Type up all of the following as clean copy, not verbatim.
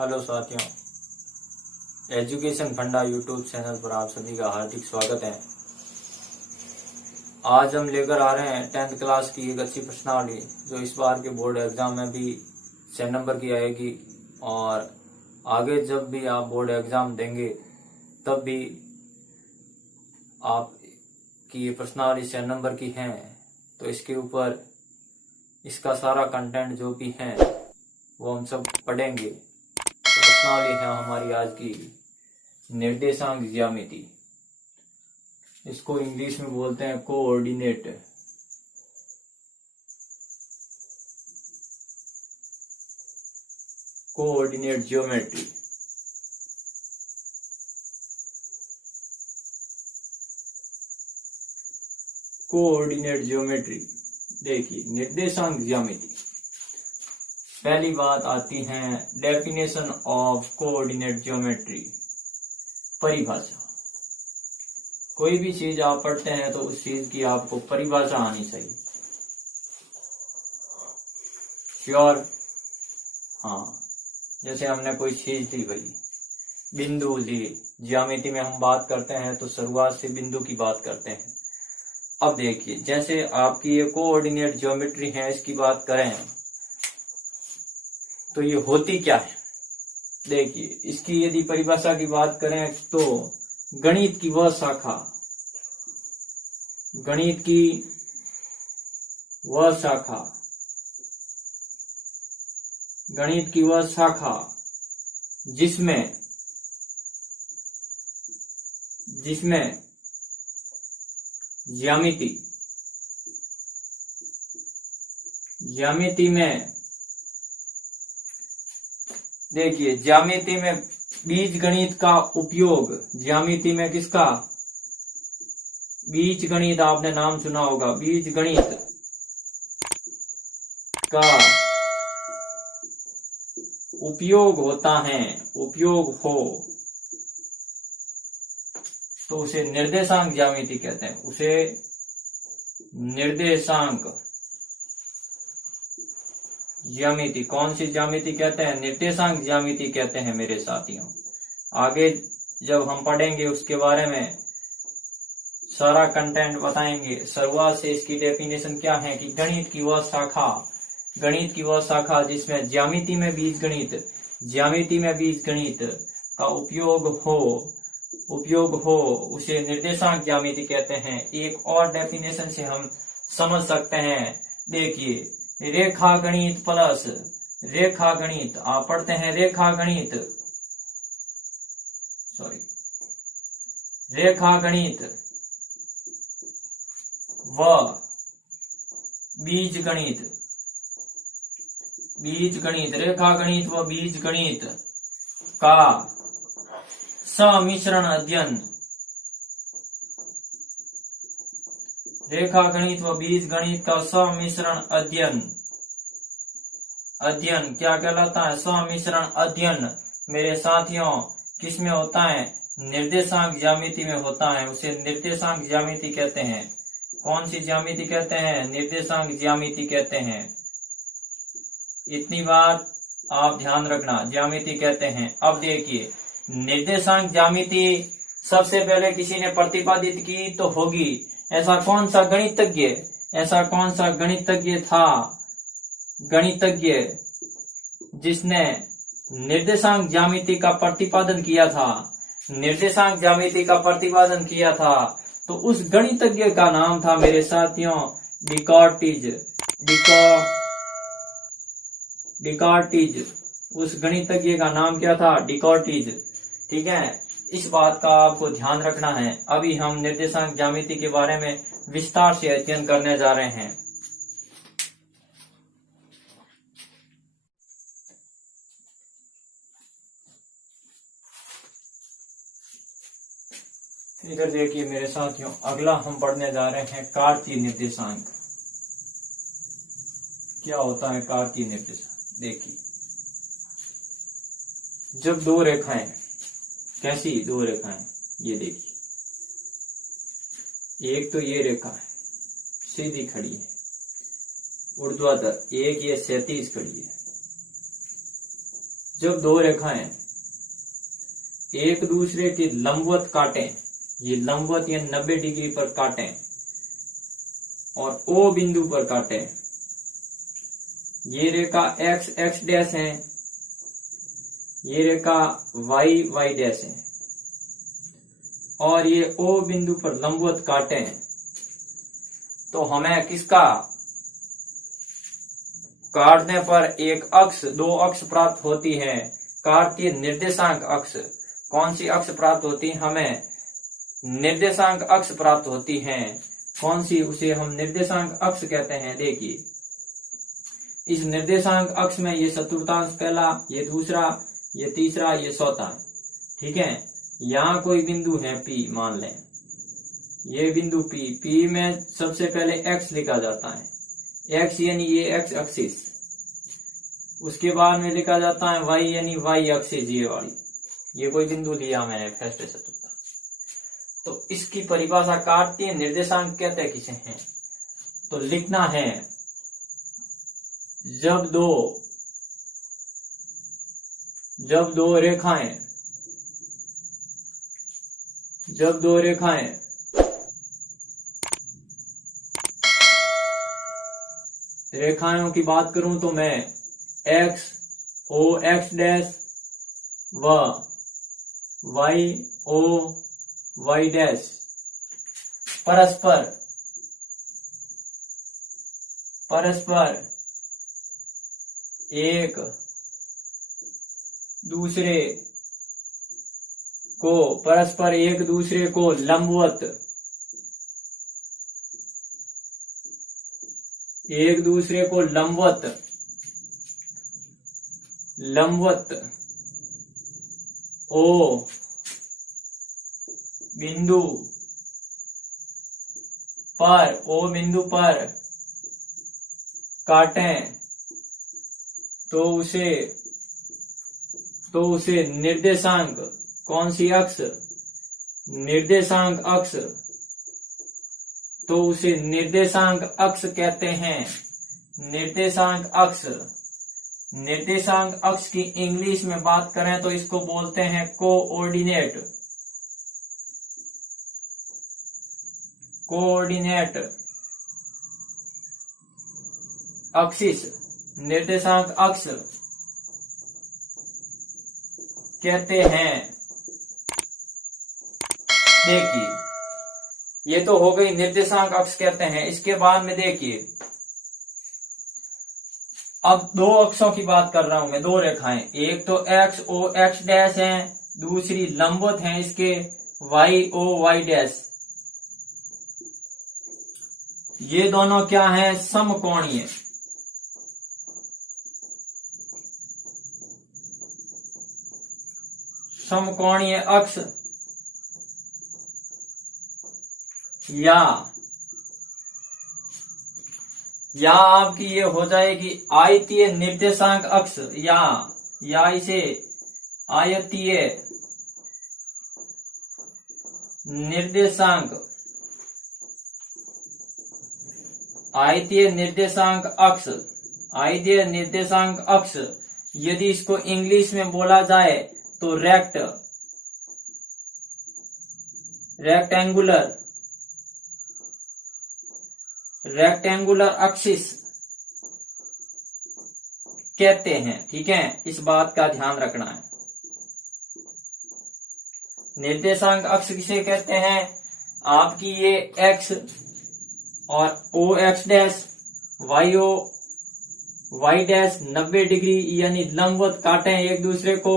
Hello साथियों, education फंडा YouTube channel पर आप सभी का हार्दिक स्वागत है। आज हम लेकर आ रहे हैं 10th क्लास की एक अच्छी प्रश्नावली जो इस बार के बोर्ड एग्जाम में भी 6 नंबर की आएगी और आगे जब भी आप बोर्ड एग्जाम देंगे तब भी आपकी ये प्रश्नावली 6 नंबर की है। तो इसके ऊपर इसका सारा कंटेंट जो भी है वो हम सब पढ़ेंगे। प्रश्नावली है हमारी आज की निर्देशांक ज्यामिति। इसको इंग्लिश में बोलते हैं coordinate. Coordinate geometry. Coordinate geometry. देखिए, निर्देशांक ज्यामिति। पहली बात आती है डेफिनेशन ऑफ कोऑर्डिनेट ज्योमेट्री। परिभाषा। कोई भी चीज आप पढ़ते हैं तो उस चीज की आपको परिभाषा आनी चाहिए। श्योर? हाँ, जैसे हमने कोई चीज ली भाई, बिंदु ली। ज्यामिति में हम बात करते हैं तो शुरुआत से बिंदु की बात करते हैं। अब देखिए, जैसे आपकी ये कोऑर्डिनेट ज्योमेट्री है, इसकी बात करें तो ये होती क्या है। देखिए, इसकी यदि परिभाषा की बात करें तो गणित की वह शाखा, गणित की वह शाखा, गणित की वह शाखा जिसमें ज्यामिति में देखिए, ज्यामिति में बीज गणित का उपयोग, ज्यामिति में किसका? बीज गणित। आपने नाम सुना होगा, बीज गणित का उपयोग होता है। उपयोग हो तो उसे निर्देशांक ज्यामिति कहते हैं। उसे निर्देशांक ज्यामिति। कौन सी ज्यामिति कहते हैं? निर्देशांक ज्यामिति कहते हैं मेरे साथियों। आगे जब हम पढ़ेंगे उसके बारे में सारा कंटेंट बताएंगे। शुरुआत से इसकी डेफिनेशन क्या है कि गणित की वह शाखा, गणित की वह शाखा जिसमें ज्यामिति में बीज गणित का उपयोग हो उसे निर्देशांक ज्यामिति कहते हैं। एक और डेफिनेशन से हम समझ सकते हैं। देखिए, रेखा गणित प्लस रेखा गणित, आप पढ़ते हैं रेखा गणित, रेखा गणित व बीज गणित, रेखा गणित व बीज गणित का सम्मिश्रण अध्ययन, रेखा गणित व बीज गणित का सम्मिश्रण अध्ययन क्या कहलाता है? सम्मिश्रण अध्ययन मेरे साथियों किसमें होता है? निर्देशांक ज्यामिति में होता है। उसे निर्देशांक ज्यामिति कहते हैं। कौन सी ज्यामिति कहते हैं? निर्देशांक ज्यामिति कहते हैं। इतनी बात आप ध्यान रखना, ज्यामिति कहते हैं। अब देखिए, निर्देशांक ज्यामिति सबसे पहले किसी ने प्रतिपादित की तो होगी। ऐसा कौन सा गणितज्ञ था, गणितज्ञ जिसने निर्देशांक ज्यामिति का प्रतिपादन किया था? निर्देशांक ज्यामिति का प्रतिपादन किया था तो उस गणितज्ञ का नाम था मेरे साथियों डिकॉर्टिज। उस गणितज्ञ का नाम क्या था? डिकॉर्टिज। ठीक है, इस बात का आपको ध्यान रखना है। अभी हम निर्देशांक ज्यामिति के बारे में विस्तार से अध्ययन करने जा रहे हैं। इधर देखिए मेरे साथियों, अगला हम पढ़ने जा रहे हैं कार्तीय निर्देशांक। क्या होता है कार्तीय निर्देशांक? देखिए, जब दो रेखाएं, कैसी दो रेखाएं, ये देखिए, एक तो ये रेखा है सीधी खड़ी है ऊर्ध्वाधर, एक ये क्षैतिज खड़ी है। जब दो रेखाएं एक दूसरे के लंबवत काटें, ये लंबवत या 90 डिग्री पर काटें और O बिंदु पर काटें, ये रेखा x x डैश है, ये रेखा y y डैश है और ये O बिंदु पर लंबवत काटें, तो हमें किसका काटने पर एक अक्ष, दो अक्ष प्राप्त होती है। काटतीय निर्देशांक अक्ष, कौन सी अक्ष प्राप्त होती है? हमें निर्देशांक अक्ष प्राप्त होती है। कौन सी? उसे हम निर्देशांक अक्ष कहते हैं। देखिए, इस निर्देशांक अक्ष में ये चतुर्थांश पहला, ये दूसरा, ये तीसरा, ये चौथा, ठीक है। यहाँ कोई बिंदु है P, मान लें ये बिंदु P में सबसे पहले x लिखा जाता है, x यानी ये x एक्सिस, उसके बाद में लिखा जाता है y यानी y एक्सिस, ये वाली, ये कोई बिंदु लिया मैंने फर्स्ट चतुर्थांश। तो इसकी परिभाषा काटतीय निर्देशांक कहते किसे हैं? तो लिखना है, जब दो रेखाएं रेखाओं की बात करूं तो मैं x O x डैश व y O y डैश परस्पर एक दूसरे को लंबवत, O बिंदु पर काटें, तो उसे निर्देशांक, कौन सी अक्ष? निर्देशांक अक्ष, तो उसे निर्देशांक अक्ष कहते हैं। निर्देशांक अक्ष की इंग्लिश में बात करें तो इसको बोलते हैं कोऑर्डिनेट एक्सिस, निर्देशांक अक्ष कहते हैं। देखिए, ये तो हो गई निर्देशांक अक्ष कहते हैं। इसके बाद में देखिए, अब दो अक्षों की बात कर रहा हूं मैं, दो रेखाएं, एक तो x O x डैश है, दूसरी लंबवत है इसके y O y डैश। ये दोनों क्या है? समकोणीय। समकोणीय अक्ष या आपकी ये हो जाएगी आयतीय निर्देशांक अक्ष, या इसे आयतीय निर्देशांक अक्ष, यदि इसको इंग्लिश में बोला जाए तो रेक्टेंगुलर एक्सिस कहते हैं, ठीक है। इस बात का ध्यान रखना है। निर्देशांक अक्ष किसे कहते हैं? आपकी ये x और O x dash, y O y dash 90 degree यानी लंबवत काटें एक दूसरे को,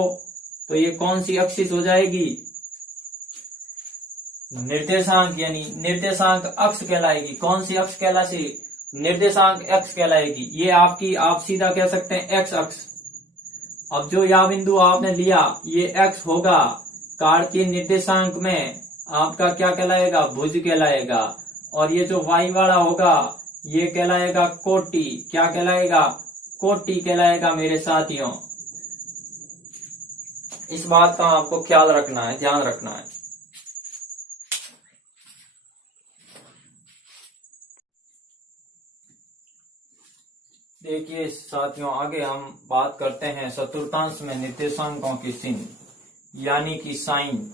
तो ये कौन सी एक्सिस हो जाएगी? निर्देशांक यानी निर्देशांक अक्ष कहलाएगी। कौन सी अक्ष कहलाएगी? निर्देशांक अक्ष कहलाएगी। ये आपकी, आप सीधा कह सकते हैं x अक्ष। अब जो यह बिंदु आपने लिया ये x होगा, काटकीय निर्देशांक में आपका क्या कहलाएगा? भुज कहलाएगा। और ये जो y वाला होगा ये कहलाएगा कोटि। क्या कहलाएगा? कोटि कहलाएगा मेरे साथियों। इस बात का आपको ख्याल रखना है, ध्यान रखना है। देखिए साथियों, आगे हम बात करते हैं चतुर्थांश में निर्देशांकों के चिन्ह, यानी कि sign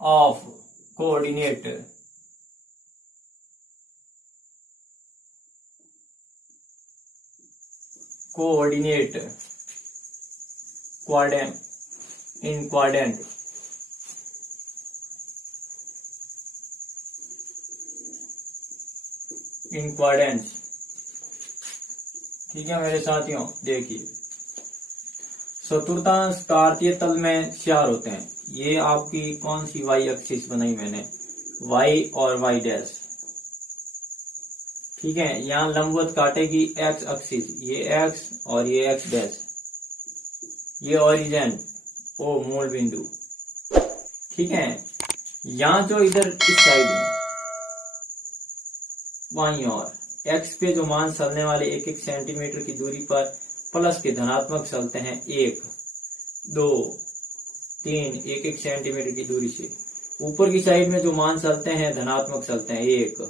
of coordinate. Coordinate quadrant in quadrant, in quadrants. ठीक है मेरे साथियों, देखिए चतुर्थांश कार्तीय तल में चार होते हैं। ये आपकी कौन सी वाई एक्सिस बनाई मैंने, वाई और वाई डैश। ठीक है, यहाँ लंबवत काटेगी एक्स एक्सिस, ये एक्स और ये एक्स डैश, ये ओरिजिन ओ मूल बिंदु। ठीक है, यहाँ जो इधर इस साइड में बाईं ओर एक्स पे जो मान चलने वाले 1-1 सेंटीमीटर की दूरी पर प्लस के धनात्मक चलते हैं 1, 2, 3, 1-1 सेंटीमीटर की दूरी से। ऊपर की साइड में जो मान चलते हैं धनात्मक चलते हैं 1,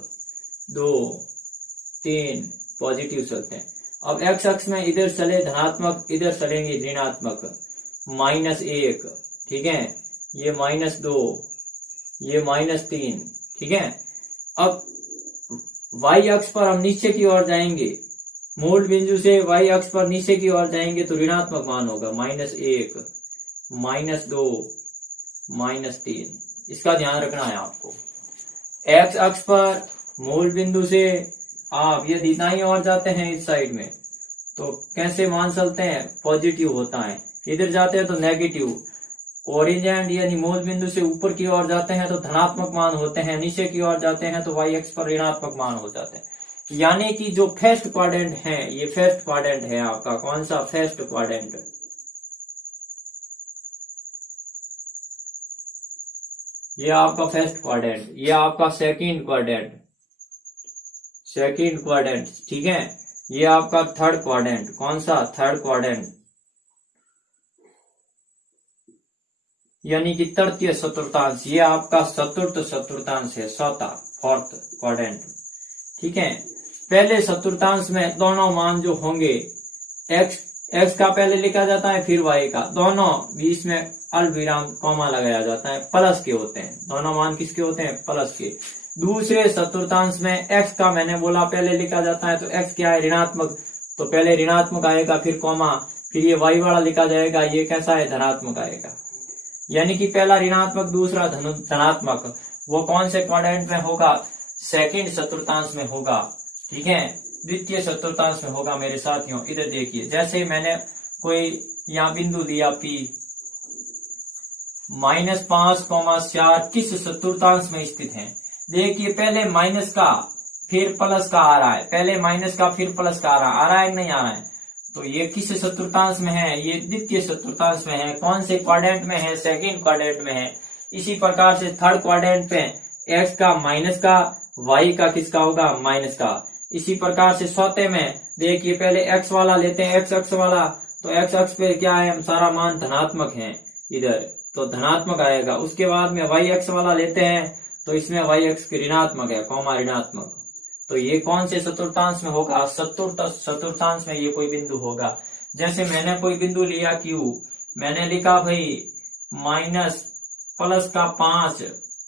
2, 3 पॉजिटिव चलते हैं। अब एक्स अक्ष में इधर चले धनात्मक, इधर चलेंगे ऋणात्मक, -1। ठीक है, ये -2, ये -3। ठीक है, अब वाई अक्ष पर हम नीचे की ओर जाएंगे, मूल बिंदु से वाई अक्ष पर नीचे की ओर जाएंगे तो ऋणात्मक मान होगा -1, -2, -3। इसका ध्यान रखना है आपको। एक्स अक्ष पर मूल बिंदु से आप यदि दाईं ओर जाते हैं इस साइड में तो कैसे मान चलते हैं, पॉजिटिव होता है। इधर जाते हैं तो नेगेटिव। ओरिजिन यानी मूल बिंदु से ऊपर की ओर जाते हैं तो धनात्मक मान होते हैं, नीचे की ओर जाते हैं तो वाई एक्स पर ऋणात्मक मान हो जाते हैं। यानी कि जो फर्स्ट क्वाड्रेंट है, ये फर्स्ट क्वाड्रेंट है आपका, कौन सा, फर्स्ट क्वाड्रेंट। ये आपका फर्स्ट क्वाड्रेंट, ये आपका सेकंड क्वाड्रेंट, सेकंड क्वाड्रेंट। ठीक है, ये आपका थर्ड क्वाड्रेंट, कौन सा, थर्ड क्वाड्रेंट, यानी कि तृतीय चतुर्थांश। ये आपका चतुर्थ चतुर्थांश है, चौथा, फोर्थ क्वाड्रेंट। ठीक है, पहले चतुर्थांश में दोनों मान जो होंगे, एक्स का पहले लिखा जाता है फिर वाई का, दोनों बीच में अल्पविराम कॉमा लगाया जाता है, प्लस के होते हैं। दोनों मान किसके होते हैं, प्लस के। दूसरे चतुर्थांश में एक्स का मैंने बोला पहले लिखा जाता है, तो एक्स क्या है, ऋणात्मक, तो पहले ऋणात्मक आएगा फिर कॉमा, फिर ये वाई वाला लिखा जाएगा, ये कैसा है, धनात्मक आएगा। यानी कि पहला ऋणात्मक दूसरा धनात्मक, वो कौन से क्वाड्रेंट में होगा, सेकंड चतुर्थांश में होगा। ठीक है, द्वितीय चतुर्थांश में होगा मेरे साथियों। इधर देखिए, जैसे मैंने कोई यहाँ बिंदु दिया P, -5,4 किस चतुर्थांश में स्थित है। देखिए पहले माइनस का फिर प्लस का आ रहा है, पहले माइनस का फिर प्लस का आ रहा है कि नहीं आ रहा है, तो ये किस चतुर्थांश में है, ये द्वितीय चतुर्थांश में है। कौन से क्वाड्रेंट में है, सेकंड क्वाड्रेंट में है। इसी प्रकार से थर्ड क्वाड्रेंट पे एक्स का माइनस का, वाई का किसका होगा, माइनस का। इसी प्रकार से चौथे में देखिए, पहले एक्स वाला लेते हैं, एक्स अक्ष वाला, तो एक्स अक्ष पे क्या है, सारा मान धनात्मक है इधर, तो धनात्मक आएगा। उसके बाद में वाई अक्ष वाला लेते हैं तो इसमें वाई अक्ष की ऋणात्मक है, कॉमा ऋणात्मक, तो ये कौन से चतुर्थांश में होगा, चतुर्थांश में ये कोई बिंदु होगा। जैसे मैंने कोई बिंदु लिया Q, मैंने लिखा भाई -+5,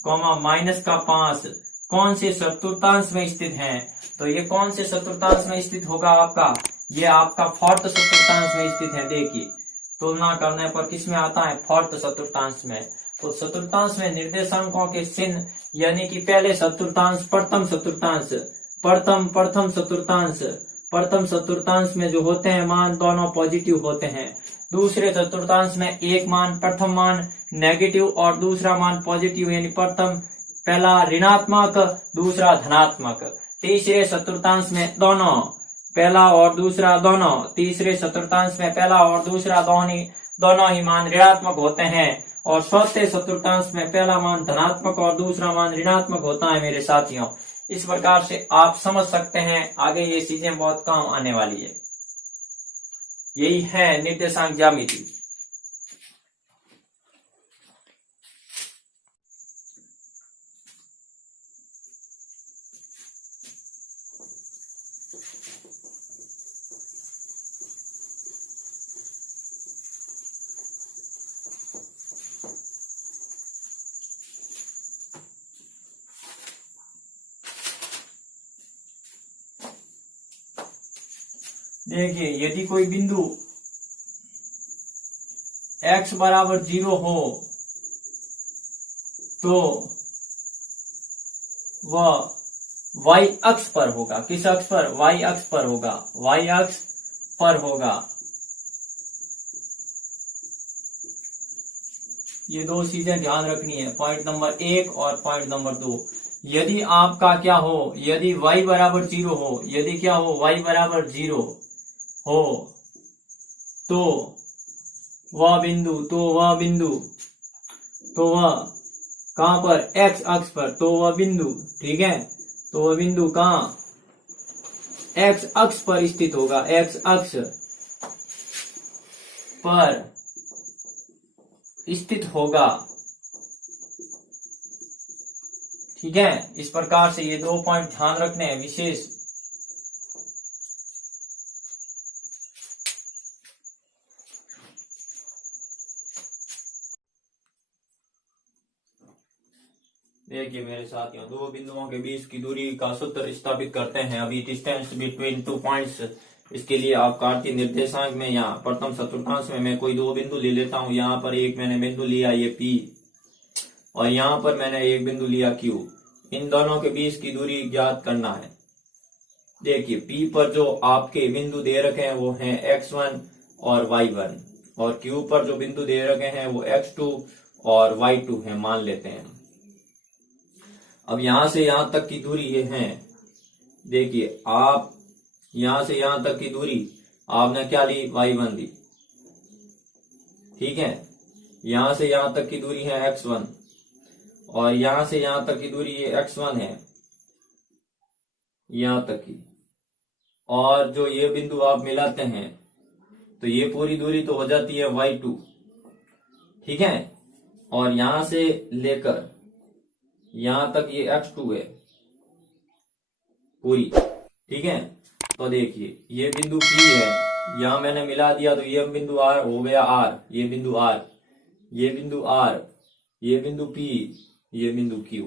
-5, कौन से चतुर्थांश में स्थित है, तो ये कौन से चतुर्थांश में स्थित होगा आपका, ये आपका फोर्थ चतुर्थांश में स्थित है। देखिए तुलना करने पर किस में आता है, फोर्थ चतुर्थांश में। तो चतुर्थांश में निर्देशांकों के चिन्ह, यानी कि पहले चतुर्थांश, प्रथम चतुर्थांश, प्रथम चतुर्थांश में जो होते हैं मान दोनों पॉजिटिव होते हैं। दूसरे चतुर्थांश में एक मान, प्रथम मान नेगेटिव और दूसरा मान पॉजिटिव, यानी प्रथम पहला ऋणात्मक दूसरा धनात्मक। तीसरे चतुर्थांश में दोनों, पहला और दूसरा दोनों, तीसरे चतुर्थांश में पहला और दूसरा दोनों ही मान ऋणात्मक होते हैं। और चौथे चतुर्थांश में पहला मान धनात्मक और दूसरा मान ऋणात्मक होता है मेरे साथियों। इस प्रकार से आप समझ सकते हैं, आगे ये चीजें बहुत काम आने वाली है। यही है निर्देशांक ज्यामिति। देखिए यदि कोई बिंदु x बराबर 0 हो तो वह y अक्ष पर होगा। किस अक्ष पर? y अक्ष पर होगा। y अक्ष पर होगा। ये दो चीजें ध्यान रखनी है, पॉइंट नंबर 1 और पॉइंट नंबर 2। यदि आपका क्या हो, यदि y बराबर 0 हो, यदि क्या हो, y बराबर 0 हो तो वह बिंदु कहां पर? x अक्ष पर। तो वह बिंदु, ठीक है, तो वह बिंदु कहां? x अक्ष पर स्थित होगा। x अक्ष पर स्थित होगा, ठीक है। इस प्रकार से ये दो पॉइंट ध्यान रखने हैं विशेष। देखिए मेरे साथियों, दो बिंदुओं के बीच की दूरी का सूत्र स्थापित करते हैं। अभी डिस्टेंस बिटवीन टू पॉइंट्स, इसके लिए आप कार्तीय निर्देशांक में या प्रथम चतुर्थांश में मैं कोई दो बिंदु ले लेता हूं। यहाँ पर एक मैंने बिंदु लिया ये P और यहाँ पर मैंने एक बिंदु लिया Q। इन दोनों के बीच की दूरी ज्ञात करना है। देखिए P पर जो आपके बिंदु दे रखे हैं वो हैं x1 और y1, और Q पर जो बिंदु दे रखे हैं वो x2 और y2 है, मान लेते हैं। अब यहां से यहां तक की दूरी ये है। देखिए आप यहां से यहां तक की दूरी आपने क्या ली? y1 ली, ठीक है। यहां से यहां तक की दूरी है x1 और यहां से यहां तक की दूरी ये x1 है, यहां तक की। और जो ये बिंदु आप मिलाते हैं तो ये पूरी दूरी तो हो जाती है y2, ठीक है। और यहां से लेकर यहां तक ये x2 है पूरी, ठीक है। तो देखिए ये बिंदु P है, यहां मैंने मिला दिया तो ये बिंदु R हो गया R, ये बिंदु R, ये बिंदु R, ये बिंदु P, ये बिंदु Q।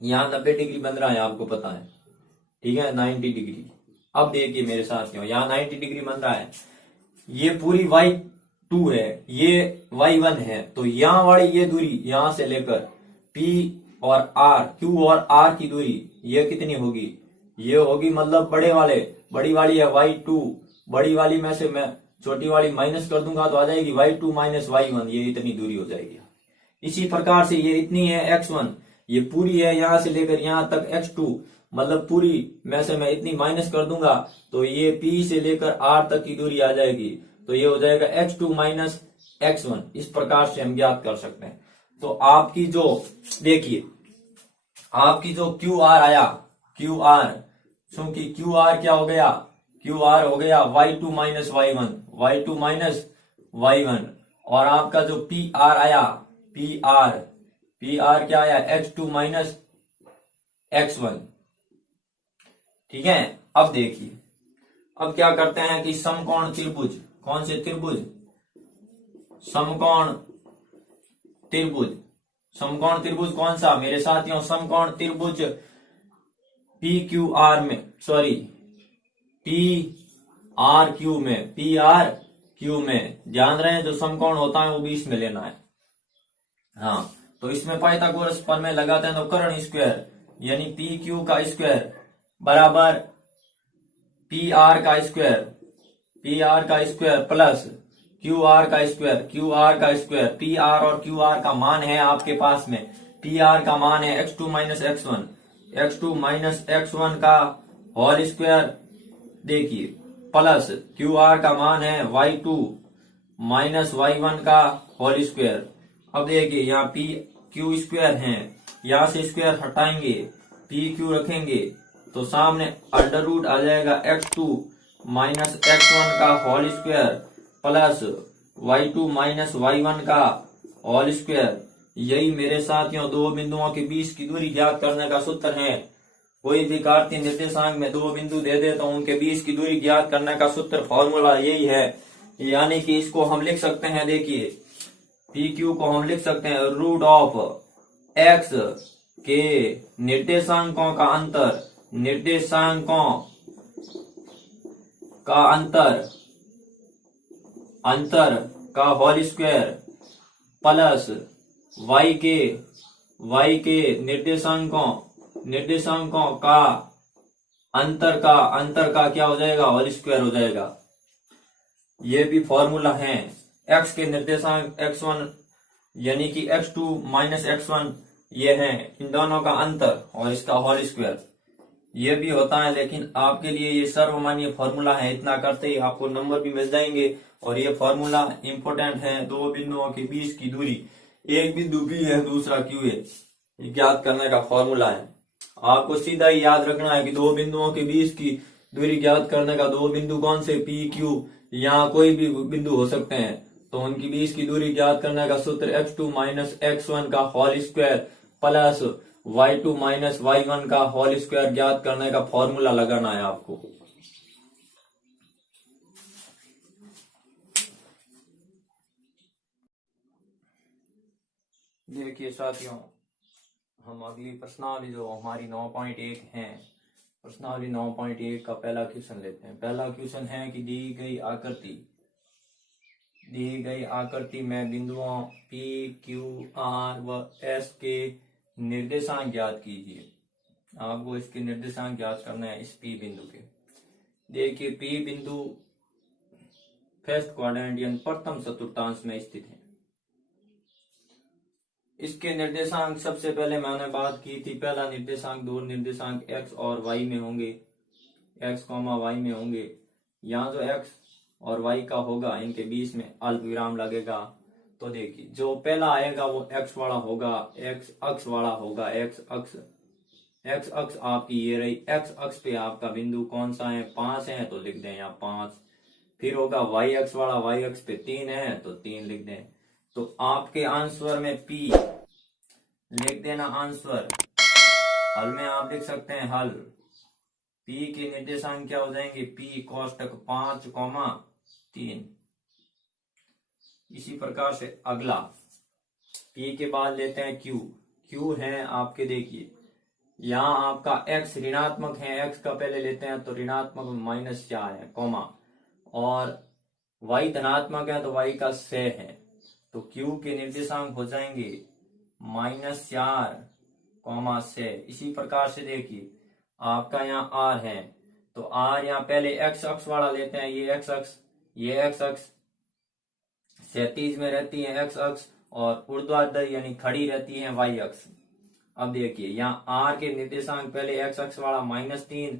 यहां 90 डिग्री बन रहा है, आपको पता है, ठीक है, 90 डिग्री। अब देखिए मेरे साथियों, यहाँ 90 डिग्री बन रहा है। ये पूरी y2 है, ये y1 है, तो यहाँ वाली ये दूरी यहां से लेकर P और R, Q और R की दूरी ये कितनी होगी? ये होगी मतलब बड़ी वाली है y2, बड़ी वाली में से मैं छोटी वाली माइनस कर दूंगा तो आ जाएगी y2 माइनस y1, ये इतनी दूरी हो जाएगी। इसी प्रकार से ये इतनी है x1, ये पूरी है यहां से लेकर यहां तक x2, मतलब पूरी में से मैं इतनी माइनस कर दूंगा तो ये P से लेकर R तक की दूरी आ जाएगी, तो ये हो जाएगा x2 माइनस x1। इस प्रकार से हम ज्ञात कर सकते हैं। तो आपकी जो, देखिए आपकी जो QR आया, QR, क्योंकि QR क्या हो गया? QR हो गया y2 minus y1, y2 minus y1। और आपका जो PR आया, PR क्या आया? x2 माइनस x1, ठीक है। अब देखिए, अब क्या करते हैं कि समकोण त्रिभुज, कौन से त्रिभुज? समकोण त्रिभुज। समकोण त्रिभुज कौन सा मेरे साथियों? समकोण त्रिभुज PQR में, सॉरी PRQ में, PRQ में ध्यान रहे, जो समकोण होता है वो बीच में लेना है। हाँ, तो इसमें पाइथागोरस प्रमेय लगाते हैं तो कर्ण स्क्वायर यानी PQ का स्क्वायर बराबर PR का स्क्वायर प्लस QR का स्क्वायर। PR और QR का मान है आपके पास में, PR का मान है x2 माइनस x1 का होल स्क्वायर, देखिए प्लस QR का मान है y2 माइनस y1 का होल स्क्वायर। अब देखिए यहाँ PQ स्क्वायर है, यहाँ से स्क्वायर हटाएंगे, PQ रखेंगे तो सामने अंडर रूट आ जाएगा x2 माइनस x1 का whole square plus y2 minus y1 का होल स्क्वायर। यही मेरे साथियों दो बिंदुओं के बीच की दूरी ज्ञात करने का सूत्र है। कोई भी कार्तीय निर्देशांक में दो बिंदु दे दे तो उनके बीच की दूरी ज्ञात करने का सूत्र, फॉर्मूला यही है। यानी कि इसको हम लिख सकते हैं, देखिए PQ को हम लिख सकते हैं रूट ऑफ x के निर्देशांकों का अंतर, निर्देशांकों का अंतर का होल स्क्वायर प्लस y के निर्देशांकों का अंतर का क्या हो जाएगा, होल स्क्वायर हो जाएगा। ये भी फॉर्मूला है। x के निर्देशांक x1 यानी कि x2 माइनस x1 ये है, इन दोनों का अंतर और इसका होल स्क्वायर ये भी होता है। लेकिन आपके लिए ये सर्वमान्य फॉर्मूला है, इतना करते ही आपको नंबर भी मिल जाएंगे। और ये फॉर्मूला इंपोर्टेंट है। दो बिंदुओं के बीच की दूरी, एक बिंदु P है दूसरा Q है, ये ज्ञात करने का फॉर्मूला है। आपको सीधा ही याद रखना है कि दो बिंदुओं के बीच की दूरी ज्ञात करने का, दो बिंदु कौन से, P Q, यहाँ कोई भी बिंदु हो सकते हैं, तो उनके बीच की दूरी ज्ञात करने का सूत्र x2 माइनस x1 का whole square plus y2 minus y1 का होल स्क्वायर ज्ञात करने का फॉर्मूला लगाना है आपको। देखिए साथियों, हम अगली प्रश्नावली जो हमारी 9.1 है, प्रश्नावली 9.1 का पहला क्वेश्चन लेते हैं। पहला क्वेश्चन है कि दी गई आकृति में बिंदुओं P, Q, R व S के निर्देशांक ज्ञात कीजिए। आपको इसके निर्देशांक ज्ञात करना है इस P बिंदु के। देखिए P बिंदु फर्स्ट क्वाड्रेंट यानी प्रथम चतुर्थांश में स्थित है। इसके निर्देशांक सबसे पहले मैंने बात की थी, पहला निर्देशांक, दो निर्देशांक x और y में होंगे, x, y में होंगे। यहाँ जो x और y का होगा इनके बीच में अल्प विराम लगेगा। तो देखिए जो पहला आएगा वो x वाला होगा, x अक्ष वाला होगा। x अक्ष आपकी ये रही। x अक्ष पे आपका बिंदु कौन सा है, 5 है, तो लिख दें यहाँ 5। फिर होगा y अक्ष वाला, y अक्ष पे 3 है तो 3 लिख दें। तो आपके आंसर में P लिख देना आंसर। हल में आप लिख सकते हैं हल। P के निर्देशांक क्या हो जाएंगे, P कोष्टक 5,3। इसी प्रकार से अगला P के बाद लेते हैं Q है आपके, देखिए यहाँ आपका x ऋणात्मक है, x का पहले लेते हैं तो ऋणात्मक -4 है, कोमा, और y धनात्मक है तो y का 6 है। तो Q के निर्देशांक हो जाएंगे -4, 6। इसी प्रकार से देखिए आपका यहाँ R है, तो R यहाँ पहले x अक्ष वाला लेते हैं। ये x अक्ष क्षैतिज में रहती है x अक्ष, और ऊर्ध्वाधर यानी खड़ी रहती है y अक्ष। अब देखिए यहाँ R के निर्देशांक पहले x अक्ष वाला -3,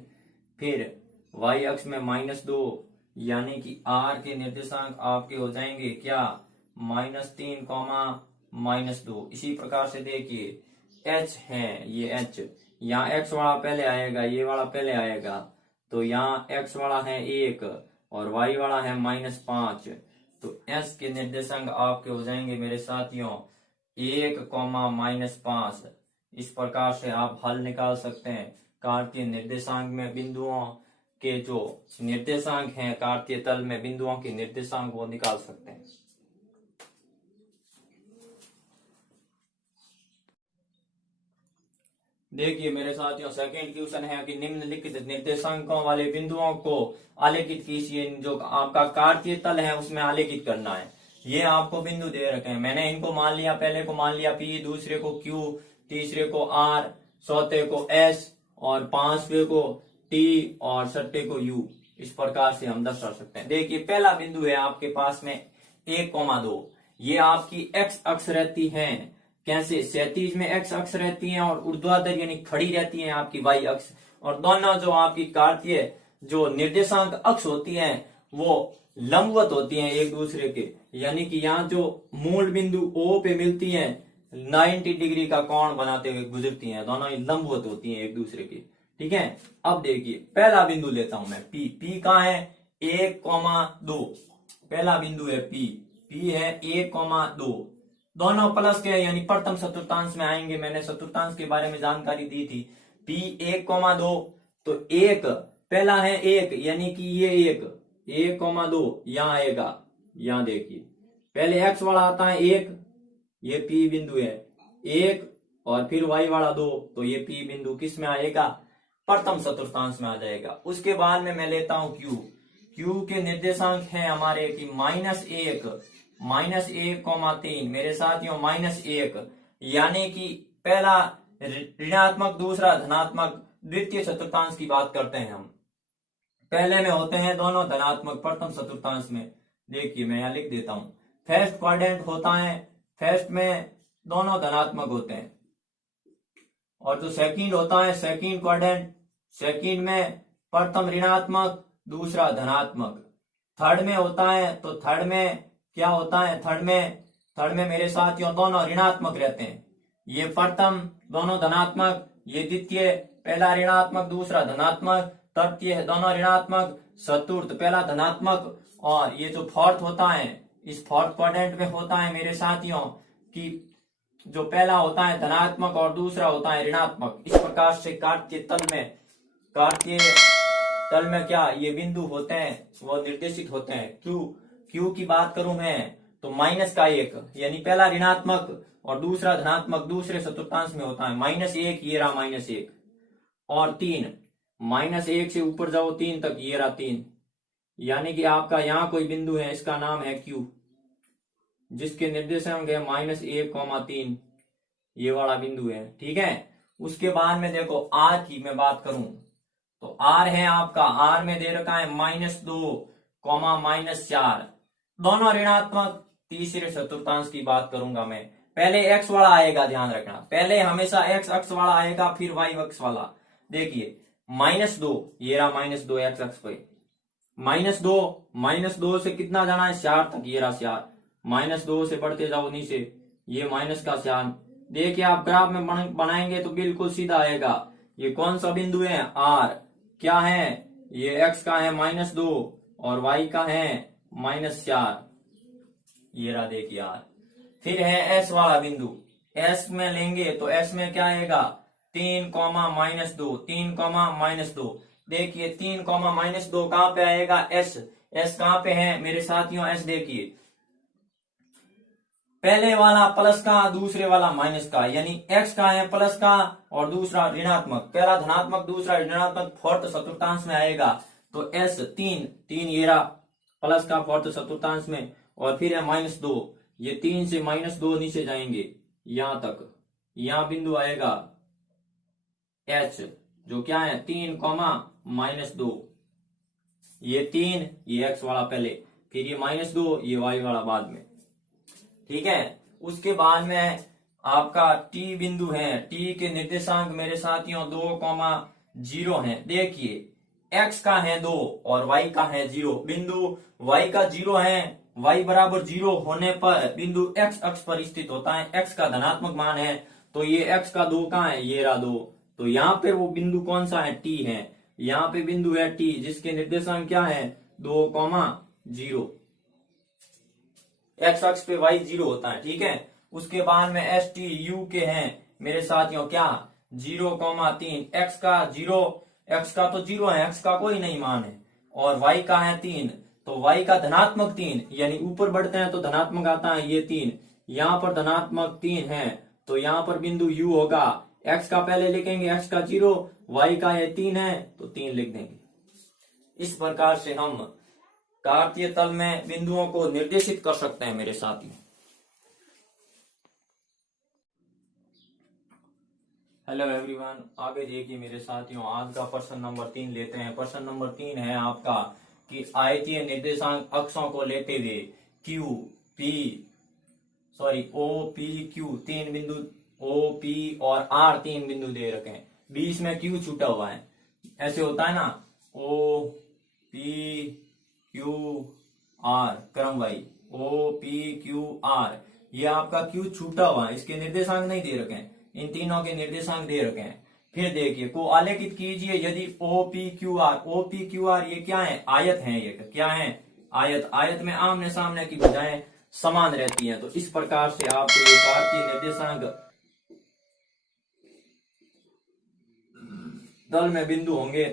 फिर y अक्ष में -2, यानी कि R के निर्देशांक आपके हो जाएंगे क्या, -3, -2। इसी प्रकार से देखिए h है, ये h यहाँ x वाला पहले आएगा, ये वाला पहले आएगा, तो यहाँ x वाला है 1 और y वाला है -5। तो s के निर्देशांक आपके हो जाएंगे मेरे साथियों 1, -5। इस प्रकार से आप हल निकाल सकते हैं। कार्तीय निर्देशांक में बिंदुओं के जो निर्देशांक हैं, कार्तीय तल में बिंदुओं के निर्देशांक वो निकाल सकते हैं। देखिए मेरे साथियों, सेकंड क्वेश्चन है कि निम्नलिखित निर्देशांकों वाले बिंदुओं को आलेखित कीजिए। जो आपका कार्तीय तल है उसमें आलेखित करना है। ये आपको बिंदु दे रखे हैं, मैंने इनको मान लिया, पहले को मान लिया P, दूसरे को Q, तीसरे को R, चौथे को S और पांचवे को T और छठे को U। इस प्रकार से हम दर्शा सकते हैं। देखिए पहला बिंदु है आपके पास में 1,2, ये आपकी x अक्ष रहती है, कैसे, क्षैतिज में x अक्ष रहती है और ऊर्ध्वाधर यानी खड़ी रहती है आपकी y अक्ष। और दोनों जो आपकी कार्तीय जो निर्देशांक अक्ष होती हैं वो लंबवत होती हैं एक दूसरे के, यानी कि यहाँ जो मूल बिंदु O पे मिलती हैं 90 डिग्री का कोण बनाते हुए गुजरती हैं, दोनों ही लंबवत होती हैं एक दूसरे के। ठीक है, अब देखिए पहला बिंदु लेता हूं मैं P कहाँ है, 1,2। पहला बिंदु है P है 1,2, दोनों प्लस के यानी प्रथम चतुर्थांश में आएंगे। मैंने चतुर्थांश के बारे में जानकारी दी थी। P 1,2, तो 1 पहला है 1, यानी कि ये 1,2 यहाँ आएगा। यहाँ देखिए पहले x वाला आता है 1, ये P बिंदु है 1, और फिर y वाला 2, तो ये P बिंदु किस में आएगा, प्रथम चतुर्थांश में आ जाएगा। उसके बाद में मैं लेता हूं क्यू के निर्देशांक हैं हमारे कि -1, मेरे साथियों -1, यानी कि पहला ऋणात्मक, दूसरा धनात्मक, द्वितीय चतुर्थांश की बात करते हैं हम। पहले में होते हैं दोनों धनात्मक प्रथम चतुर्थांश में। देखिए मैं यहाँ लिख देता हूं, फर्स्ट क्वाड्रेंट होता है, फर्स्ट में दोनों धनात्मक होते हैं, और जो सेकंड होता है सेकंड क्वाड्रेंट, सेकंड में प्रथम ऋणात्मक, दूसरा धनात्मक। थर्ड में होता है तो थर्ड में क्या होता है, थर्ड में मेरे साथियों दोनों ऋणात्मक रहते हैं। ये प्रथम दोनों धनात्मक, ये द्वितीय पहला ऋणात्मक दूसरा धनात्मक, तृतीय दोनों ऋणात्मक, चतुर्थ पहला धनात्मक, और ये जो फोर्थ होता है इस फोर्थ क्वाड्रेंट में होता है मेरे साथियों कि जो पहला होता है धनात्मक और दूसरा होता है ऋणात्मक। इस प्रकार से कार्तीय तल में क्या ये बिंदु होते हैं वो निर्देशित होते हैं। क्यू की बात करूं मैं तो -1 यानी पहला ऋणात्मक और दूसरा धनात्मक दूसरे चतुर्थांश में होता है। -1 ये रहा -1, और 3 -1 से ऊपर जाओ 3 तक, ये रहा 3, यानी कि आपका यहाँ कोई बिंदु है, इसका नाम है क्यू, जिसके निर्देशांक है -1, 3, ये वाला बिंदु है। ठीक है, उसके बाद में देखो आर की मैं बात करूं तो आर है आपका, आर में दे रखा है -2, -4, दोनों ऋणात्मक। तीसरे चतुर्थांश की बात करूंगा मैं, पहले एक्स वाला आएगा, ध्यान रखना, पहले हमेशा एक्स अक्ष वाला आएगा फिर वाई अक्ष वाला। देखिए -2 ये रहा -2 एक्स अक्ष पे, -2 से कितना जाना है 4 तक, ये रहा 4, -2 से बढ़ते जाओ नीचे, ये -4। देखिए आप ग्राफ में बनाएंगे तो बिल्कुल सीधा आएगा। ये कौन सा बिंदु है, आर, क्या है ये एक्स का है -2 और वाई का है -4, ये रहा देखिए आर। फिर है एस वाला बिंदु, एस में लेंगे तो एस में क्या आएगा 3, -2, 3, -2। देखिए 3, -2 कहां पे आएगा, एस कहां पे है मेरे साथियों, एस देखिए पहले वाला प्लस का दूसरे वाला माइनस का, यानी एक्स का है प्लस का और दूसरा ऋणात्मक, पहला धनात्मक दूसरा ऋणात्मक फोर्थ चतुर्थांश में आएगा। तो एस 3 ये रहा प्लस का फोर्थ चतुर्थांश में, और फिर है -2, ये 3 से -2 नीचे जाएंगे यहां तक, यहां बिंदु आएगा एच, जो क्या है 3, -2, ये 3 ये एक्स वाला पहले, फिर ये -2 ये वाई वाला बाद में। ठीक है, उसके बाद में आपका टी बिंदु है, टी के निर्देशांक मेरे साथियों 2, 0 है। देखिए एक्स का है 2 और वाई का है 0, बिंदु वाई का 0 है, वाई बराबर 0 होने पर बिंदु एक्स अक्ष पर स्थित होता है, एक्स का धनात्मक मान है, तो ये एक्स का 2 कहाँ है, ये रहा 2, तो यहाँ पे वो बिंदु कौन सा है, टी है, यहाँ पे बिंदु है टी जिसके निर्देशांक क्या है 2, 0, एक्स अक्ष पे वाई 0 होता है। ठीक है, उसके बाद में एस टी यू के हैं मेरे साथियों क्या 0, 3, एक्स का 0, एक्स का तो 0 है, एक्स का कोई नहीं मान है, और वाई का है 3, तो वाई का धनात्मक 3, यानी ऊपर बढ़ते हैं तो धनात्मक आता है ये 3, यहाँ पर धनात्मक 3 है, तो यहाँ पर बिंदु यू होगा, एक्स का पहले लिखेंगे एक्स का 0, वाई का ये 3 है तो 3 लिख देंगे। इस प्रकार से हम कार्तीय तल में बिंदुओं को निर्देशित कर सकते हैं मेरे साथियों। हेलो एवरीवन, आगे देखिए मेरे साथियों, आज का प्रश्न नंबर 3 लेते हैं। प्रश्न नंबर 3 है आपका कि आयतीय निर्देशांक अक्षों को लेते हुए ओ पी क्यू 3 बिंदु, ओ पी और आर 3 बिंदु दे रखे हैं, बीच में क्यू छूटा हुआ है, ऐसे होता है ना, ओ पी क्यू आर क्रम Y, O P Q R, ये आपका क्यू छूटा हुआ है, इसके निर्देशांक नहीं दे रखे हैं, इन तीनों के निर्देशांक दे रखे हैं। फिर देखिए को आलेखित कीजिए यदि ओ पी क्यू आर ये क्या है, आयत है, ये क्या है आयत, आयत में आमने सामने की भुजाएं समान रहती हैं, तो इस प्रकार से आपको ये कार्तीय निर्देशांक तल में बिंदु होंगे,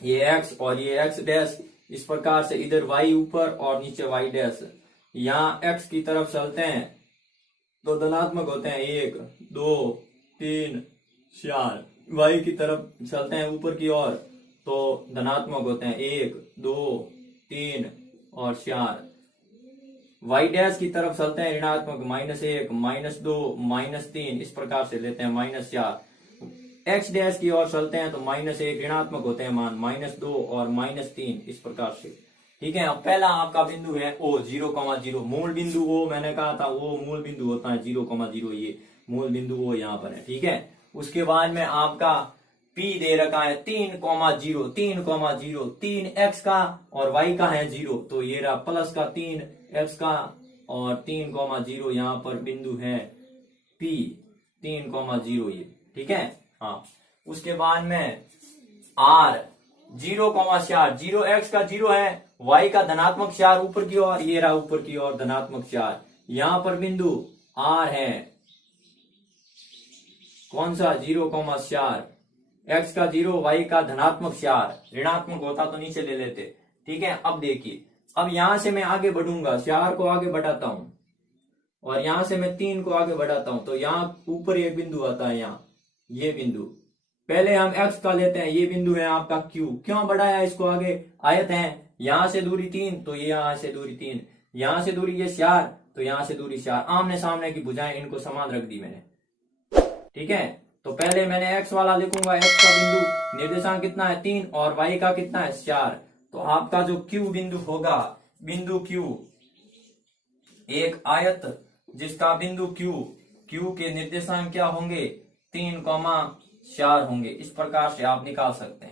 ये एक्स और ये एक्स डैश, इस प्रकार से इधर y ऊपर और नीचे y डैश, यहाँ x की तरफ चलते हैं तो धनात्मक होते हैं 1, 2, 3, 4, y की तरफ चलते हैं ऊपर की ओर तो धनात्मक होते हैं 1, 2, 3 और 4। y डैश की तरफ चलते हैं ऋणात्मक -1 -2 -3 इस प्रकार से लेते हैं -4। x डैश की ओर चलते हैं तो -1 ऋणात्मक होते हैं मान -2 और -3 इस प्रकार से। ठीक है। अब पहला आपका बिंदु है O 0,0 मूल बिंदु O मैंने कहा था वो मूल बिंदु होता है 0,0 ये मूल बिंदु O यहाँ पर है। ठीक है। उसके बाद में आपका P दे रखा है 3,0 3 x का और y का है 0 तो ये रहा प्लस का 3 x का और 3,0 यहाँ पर बिंदु है P 3,0 ये। ठीक है। हाँ। उसके बाद में R 0,4 0x का 0 है y का धनात्मक 4 ऊपर की ओर ये रहा ऊपर की ओर धनात्मक 4 यहाँ पर बिंदु R है कौन सा 0,4 x का 0 y का धनात्मक 4 ऋणात्मक होता तो नीचे ले लेते। ठीक है। अब देखिए अब यहां से मैं आगे बढ़ूंगा 4 को आगे बढ़ाता हूं और यहां से मैं 3 को आगे बढ़ाता हूं तो यहाँ ऊपर एक बिंदु आता है यहाँ ये बिंदु पहले हम x का लेते हैं ये बिंदु है आपका Q क्यों बढ़ाया इसको आगे आयत है यहां से दूरी 3 तो ये यहां से दूरी 3 यहां से दूरी ये 4 तो यहां से दूरी 4 आमने सामने की भुजाएं इनको समान रख दी मैंने। ठीक है। तो पहले मैंने x वाला लिखूंगा x का बिंदु निर्देशांक कितना है 3 और y का कितना है 4 तो आपका जो Q बिंदु होगा बिंदु Q एक आयत जिसका बिंदु Q के निर्देशांक क्या होंगे 3,4 होंगे इस प्रकार से आप निकाल सकते हैं।